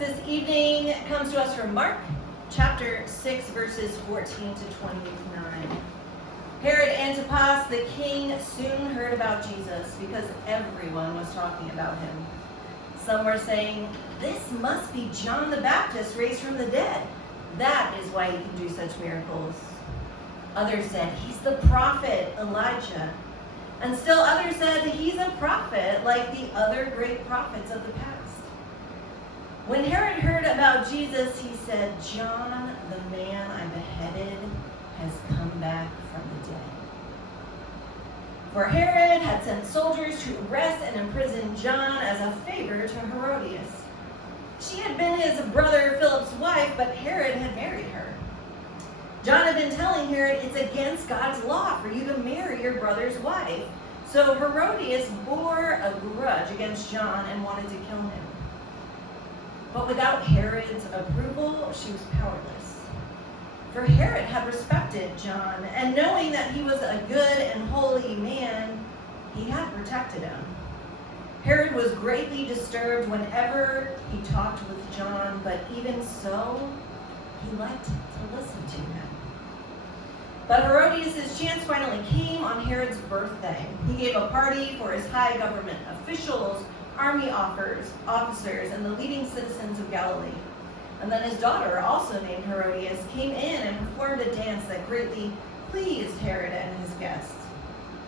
this evening comes to us from Mark chapter 6, verses 14 to 29. Herod Antipas, the king, soon heard about Jesus because everyone was talking about him. Some were saying, "This must be John the Baptist raised from the dead. That is why he can do such miracles." Others said, "He's the prophet Elijah." And still others said, "He's a prophet like the other great prophets of the past." When Herod heard about Jesus, he said, "John, the man I beheaded, has come back from the dead." For Herod had sent soldiers to arrest and imprison John as a favor to Herodias. She had been his brother Philip's wife, but Herod had married her. John had been telling Herod, "It's against God's law for you to marry your brother's wife." So Herodias bore a grudge against John and wanted to kill him. But without Herod's approval, she was powerless. For Herod had respected John, and knowing that he was a good and holy man, he had protected him. Herod was greatly disturbed whenever he talked with John, but even so, he liked to listen to him. But Herodias' chance finally came on Herod's birthday. He gave a party for his high government officials, army officers, and the leading citizens of Galilee. And then his daughter, also named Herodias, came in and performed a dance that greatly pleased Herod and his guests.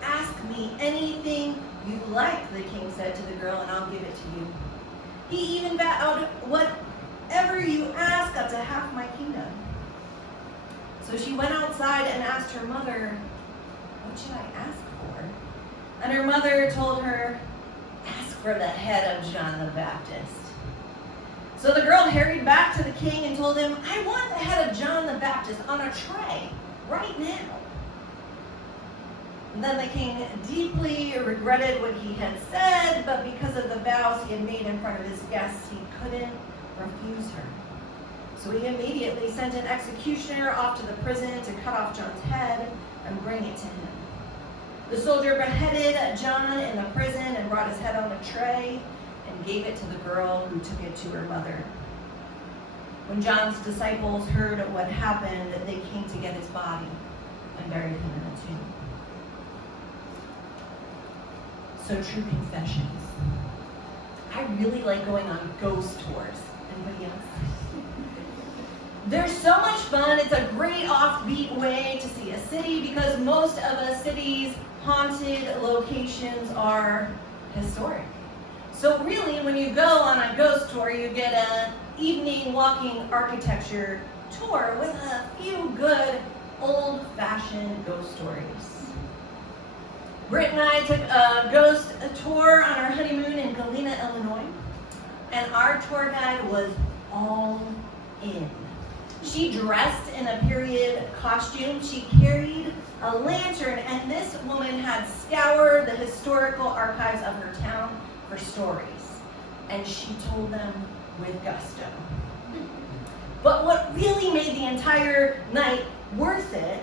"Ask me anything you like," the king said to the girl, "and I'll give it to you." He even vowed, "Whatever you ask, up to half my kingdom." So she went outside and asked her mother, "What should I ask for?" And her mother told her, "Ask for the head of John the Baptist." So the girl hurried back to the king and told him, "I want the head of John the Baptist on a tray right now." And then the king deeply regretted what he had said, but because of the vows he had made in front of his guests, he couldn't refuse her. So he immediately sent an executioner off to the prison to cut off John's head and bring it to him. The soldier beheaded John in the prison and brought his head on a tray and gave it to the girl, who took it to her mother. When John's disciples heard what happened, they came to get his body and buried him in a tomb. So, true confessions. I really like going on ghost tours. Anybody else? They're so much fun. It's a great offbeat way to see a city because most of a city's haunted locations are historic. So really, when you go on a ghost tour, you get an evening walking architecture tour with a few good old-fashioned ghost stories. Britt and I took a ghost tour on our honeymoon in Galena, Illinois, and our tour guide was all in. She dressed in a period costume. She carried a lantern, and this woman had scoured the historical archives of her town for stories, and she told them with gusto. But what really made the entire night worth it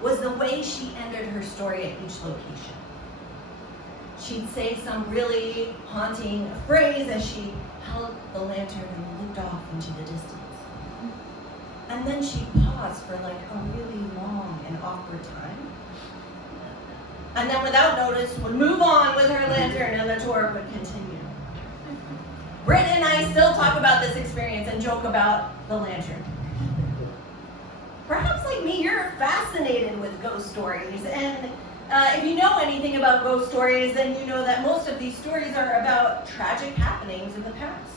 was the way she ended her story at each location. She'd say some really haunting phrase as she held the lantern and looked off into the distance. And then she'd pause for like a really long and awkward time. And then without notice would move on with her lantern and the tour would continue. Britt and I still talk about this experience and joke about the lantern. Perhaps like me, you're fascinated with ghost stories. And if you know anything about ghost stories, then you know that most of these stories are about tragic happenings in the past.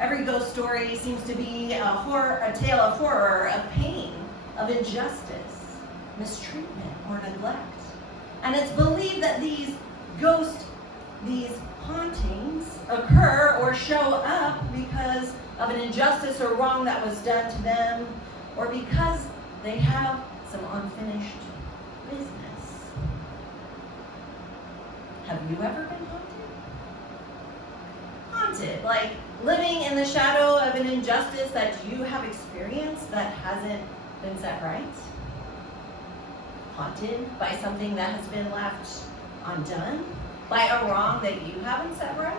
Every ghost story seems to be a tale of horror, of pain, of injustice, mistreatment, or neglect. And it's believed that these hauntings occur or show up because of an injustice or wrong that was done to them, or because they have some unfinished business. Have you ever been haunted? Haunted, like living in the shadow of an injustice that you have experienced that hasn't been set right? Haunted by something that has been left undone? By a wrong that you haven't set right?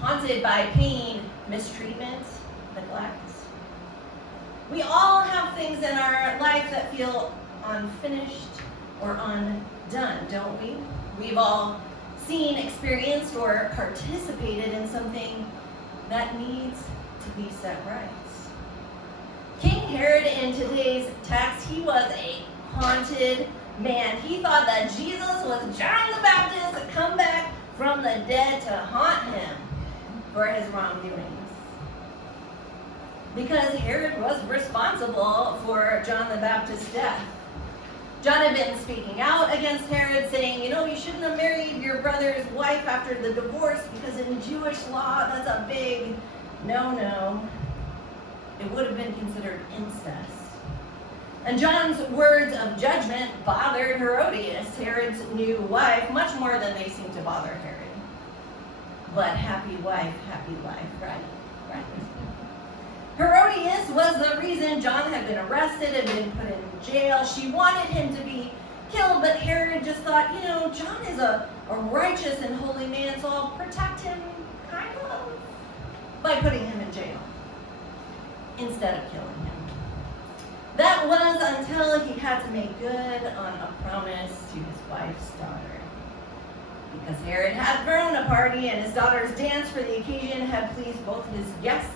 haunted by pain, mistreatment, neglect. We all have things in our life that feel unfinished or undone, don't we? We've all seen, experienced, or participated in something that needs to be set right. King Herod in today's text, he was a haunted man. He thought that Jesus was John the Baptist to come back from the dead to haunt him for his wrongdoings. Because Herod was responsible for John the Baptist's death. John had been speaking out against Herod, saying, you shouldn't have married your brother's wife after the divorce, because in Jewish law, that's a big no-no. It would have been considered incest. And John's words of judgment bothered Herodias, Herod's new wife, much more than they seemed to bother Herod. But happy wife, happy life, right? Herodias was the reason John had been arrested and been put in jail. She wanted him to be killed, but Herod just thought, John is a righteous and holy man, so I'll protect him, kind of, by putting him in jail instead of killing him. That was until he had to make good on a promise to his wife's daughter. Because Herod had thrown a party and his daughter's dance for the occasion had pleased both his guests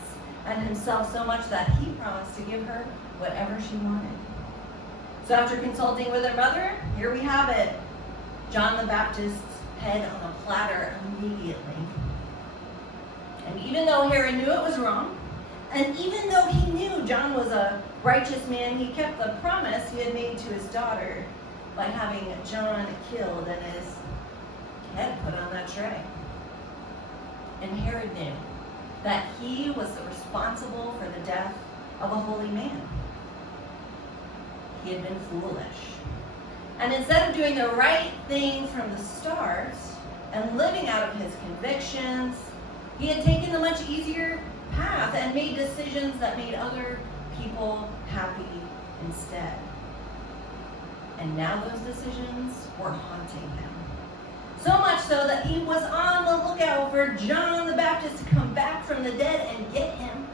and himself so much that he promised to give her whatever she wanted. So after consulting with her mother, here we have it. John the Baptist's head on a platter immediately. And even though Herod knew it was wrong, and even though he knew John was a righteous man, he kept the promise he had made to his daughter by having John killed and his head put on that tray. And Herod knew that he was responsible for the death of a holy man. He had been foolish. And instead of doing the right thing from the start and living out of his convictions, he had taken the much easier path and made decisions that made other people happy instead. And now those decisions were haunting him. So much so that he was on the lookout for John the Baptist to come back from the dead and get him.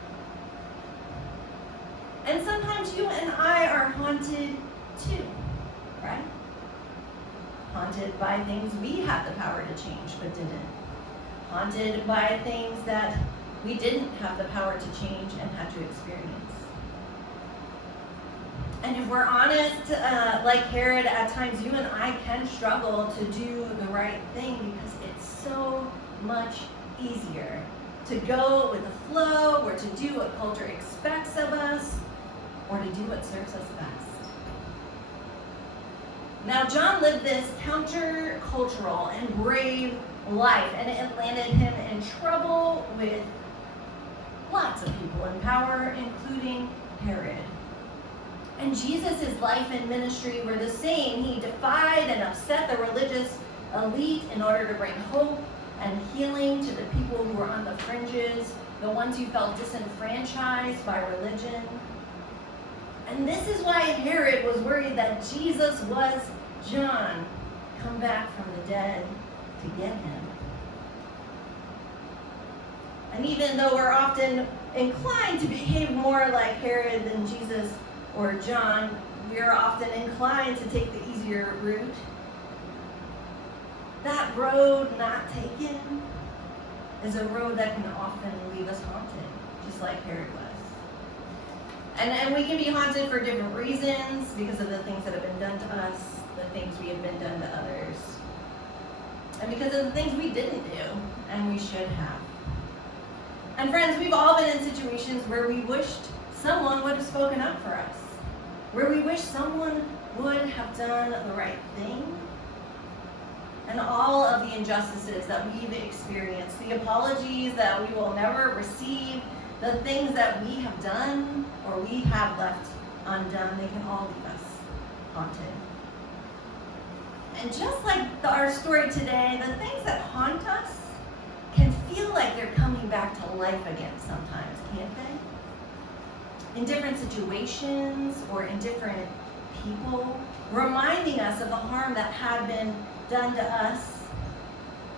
And sometimes you and I are haunted too, right? Haunted by things we had the power to change but didn't. Haunted by things that we didn't have the power to change and had to experience. And if we're honest, like Herod, at times you and I can struggle to do the right thing because it's so much easier to go with the flow or to do what culture expects of us or to do what serves us best. Now, John lived this counter-cultural and brave life, and it landed him in trouble with lots of people in power, including Herod. And Jesus' life and ministry were the same. He defied and upset the religious elite in order to bring hope and healing to the people who were on the fringes, the ones who felt disenfranchised by religion. And this is why Herod was worried that Jesus was John, come back from the dead to get him. And even though we're often inclined to behave more like Herod than Jesus or John, we are often inclined to take the easier route. That road not taken is a road that can often leave us haunted, just like Herod was. And we can be haunted for different reasons, because of the things that have been done to us, the things we have been done to others, and because of the things we didn't do and we should have. And friends, we've all been in situations where we wished someone would have spoken up for us, where we wish someone would have done the right thing. And all of the injustices that we've experienced, the apologies that we will never receive, the things that we have done or we have left undone, they can all leave us haunted. And just like our story today, the things that haunt us can feel like they're coming back to life again sometimes, can't they? In different situations or in different people, reminding us of the harm that had been done to us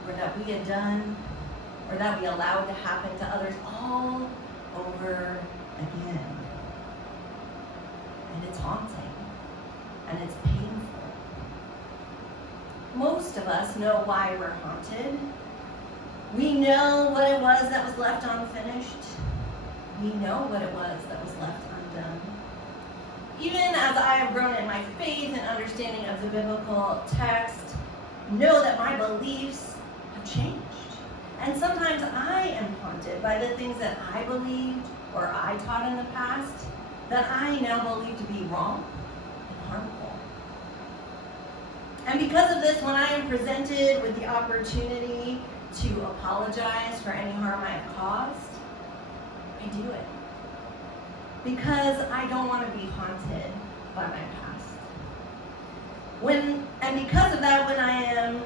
or that we had done or that we allowed to happen to others all over again. And it's haunting, and it's painful. Most of us know why we're haunted. We know what it was that was left unfinished. We know what it was that was left undone. Even as I have grown in my faith and understanding of the biblical text, know that my beliefs have changed. And sometimes I am haunted by the things that I believed or I taught in the past that I now believe to be wrong and harmful. And because of this, when I am presented with the opportunity to apologize for any harm I have caused, I do it. Because I don't want to be haunted by my past. And because of that, when I am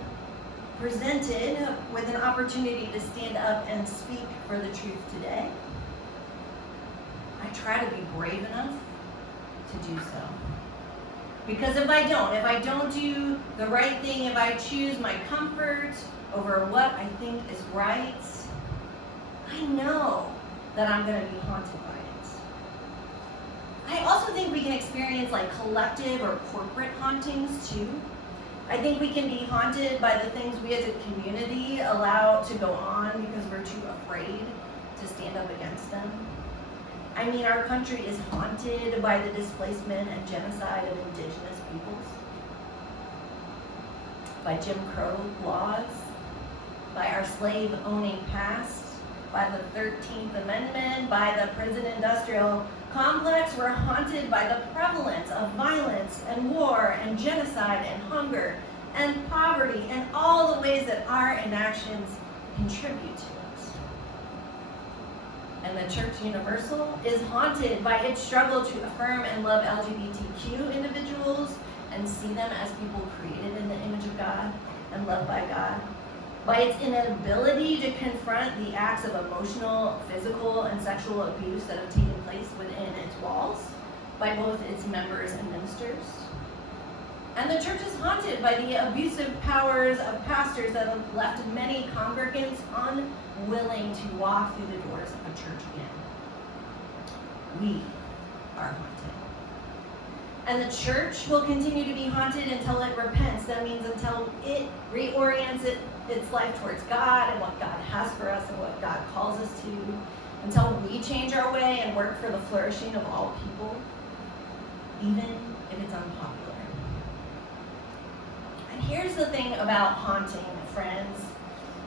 presented with an opportunity to stand up and speak for the truth today, I try to be brave enough to do so. Because if I don't do the right thing, if I choose my comfort over what I think is right, I know that I'm going to be haunted by it. I also think we can experience like collective or corporate hauntings too. I think we can be haunted by the things we as a community allow to go on because we're too afraid to stand up against them. I mean, our country is haunted by the displacement and genocide of indigenous peoples, by Jim Crow laws, by our slave-owning past, by the 13th Amendment, by the prison industrial complex. We're haunted by the prevalence of violence and war and genocide and hunger and poverty and all the ways that our inactions contribute to it. And the Church Universal is haunted by its struggle to affirm and love LGBTQ individuals and see them as people created in the image of God and loved by God, by its inability to confront the acts of emotional, physical, and sexual abuse that have taken place within its walls, by both its members and ministers. And the church is haunted by the abusive powers of pastors that have left many congregants unwilling to walk through the doors of a church again. We are haunted. And the church will continue to be haunted until it repents. That means until it reorients its life towards God and what God has for us and what God calls us to. Until we change our way and work for the flourishing of all people, even if it's unpopular. And here's the thing about haunting, friends.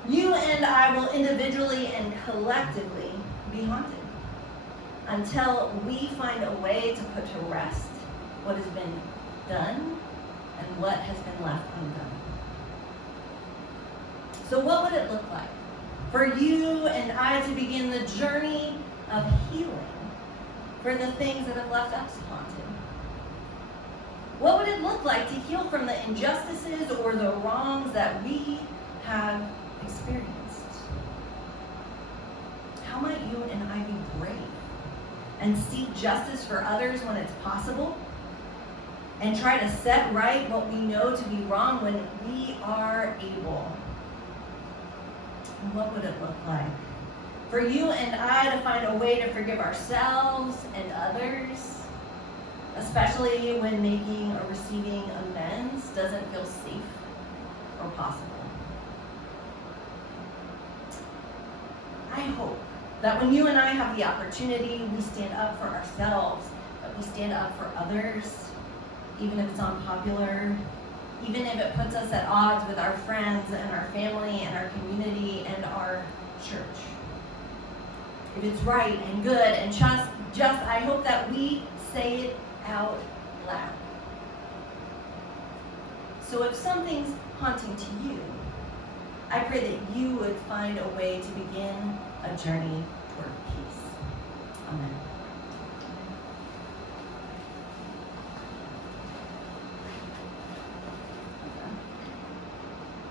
You and I will individually and collectively be haunted until we find a way to put to rest what has been done and what has been left undone. So what would it look like for you and I to begin the journey of healing for the things that have left us haunted? What would it look like to heal from the injustices or the wrongs that we have experienced? How might you and I be brave and seek justice for others when it's possible? And try to set right what we know to be wrong when we are able? And what would it look like for you and I to find a way to forgive ourselves and others, especially when making or receiving amends doesn't feel safe or possible? I hope that when you and I have the opportunity, we stand up for ourselves, that we stand up for others, even if it's unpopular, even if it puts us at odds with our friends and our family and our community and our church. If it's right and good and just, I hope that we say it out loud. So if something's haunting to you, I pray that you would find a way to begin a journey toward peace. Amen.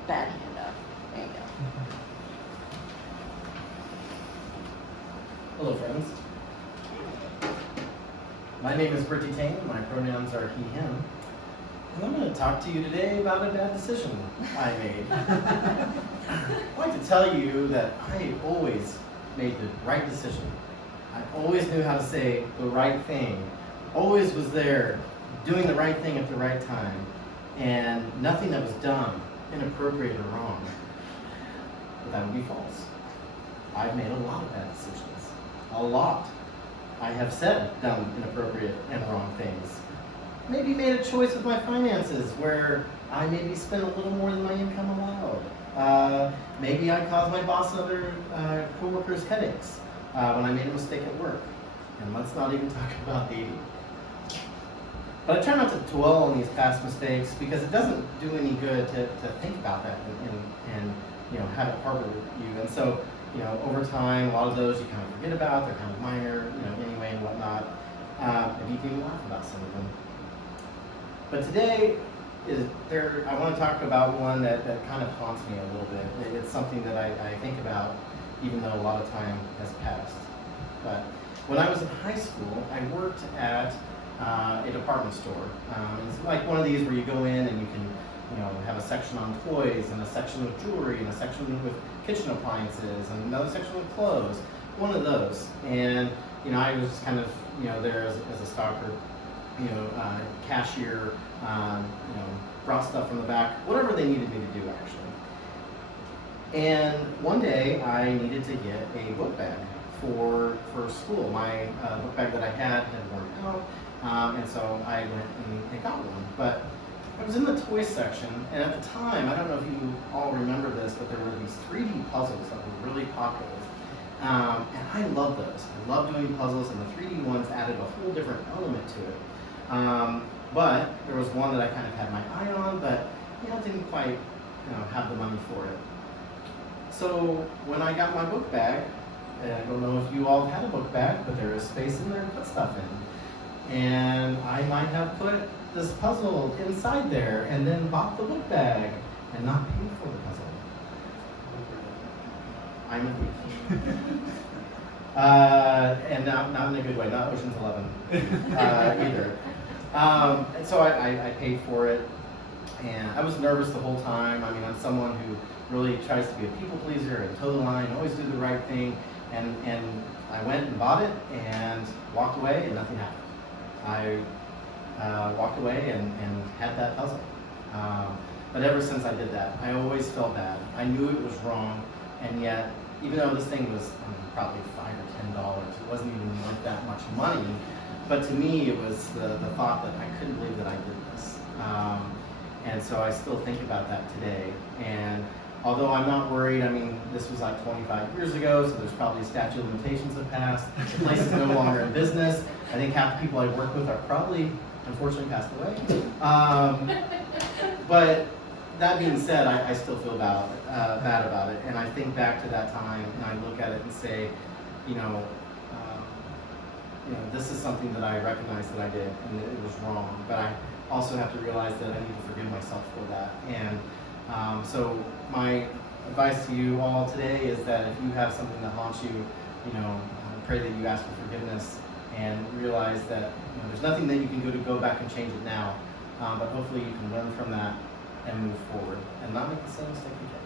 Bad hand up. There you go. Hello, friends. My name is Brittany Tang. My pronouns are he, him. And I'm going to talk to you today about a bad decision I made. I'd like to tell you that I always made the right decision. I always knew how to say the right thing. Always was there doing the right thing at the right time. And nothing that was dumb, inappropriate, or wrong. But that would be false. I've made a lot of bad decisions. A lot. I have said dumb, inappropriate, and wrong things. Maybe made a choice with my finances where I maybe spent a little more than my income allowed. Maybe I caused my boss and other coworkers headaches when I made a mistake at work. And let's not even talk about dating. But I try not to dwell on these past mistakes because it doesn't do any good to think about that and have it harbor you. And so, over time, a lot of those you kind of forget about. They're kind of minor, anyway and whatnot. And you can even laugh about some of them. But today, I want to talk about one that kind of haunts me a little bit. It's something that I think about even though a lot of time has passed. But when I was in high school, I worked at a department store. It's like one of these where you go in and you can have a section on toys and a section with jewelry and a section with kitchen appliances and another section with clothes. One of those. And I was just kind of there as a stalker, cashier, brought stuff from the back, whatever they needed me to do actually. And one day I needed to get a book bag for school. My book bag that I had worn out, and so I went and got one. But I was in the toy section, and at the time, I don't know if you all remember this, but there were these 3D puzzles that were really popular. And I love those. I love doing puzzles, and the 3D ones added a whole different element to it. But there was one that I kind of had my eye on, but didn't quite have the money for it. So when I got my book bag, and I don't know if you all had a book bag, but there is space in there to put stuff in. And I might have put this puzzle inside there and then bought the book bag and not paid for the puzzle. I'm a thief. And not in a good way, not Ocean's 11 either. And so I paid for it, and I was nervous the whole time. I mean, I'm someone who really tries to be a people pleaser and toe the line, always do the right thing. And I went and bought it and walked away, and nothing happened. I walked away and had that puzzle. But ever since I did that, I always felt bad. I knew it was wrong, and yet, even though this thing was probably $5 or $10, it wasn't even like that much money. But to me, it was the thought that I couldn't believe that I did this. And so I still think about that today. And although I'm not worried, I mean, this was like 25 years ago, so there's probably a statute of limitations have passed. The place is no longer in business. I think half the people I work with are probably, unfortunately, passed away. But that being said, I still feel bad about it. And I think back to that time, and I look at it and say, this is something that I recognize that I did, and it was wrong. But I also have to realize that I need to forgive myself for that. And so my advice to you all today is that if you have something that haunts you, pray that you ask for forgiveness and realize that there's nothing that you can do to go back and change it now. But hopefully you can learn from that and move forward and not make the same mistake again.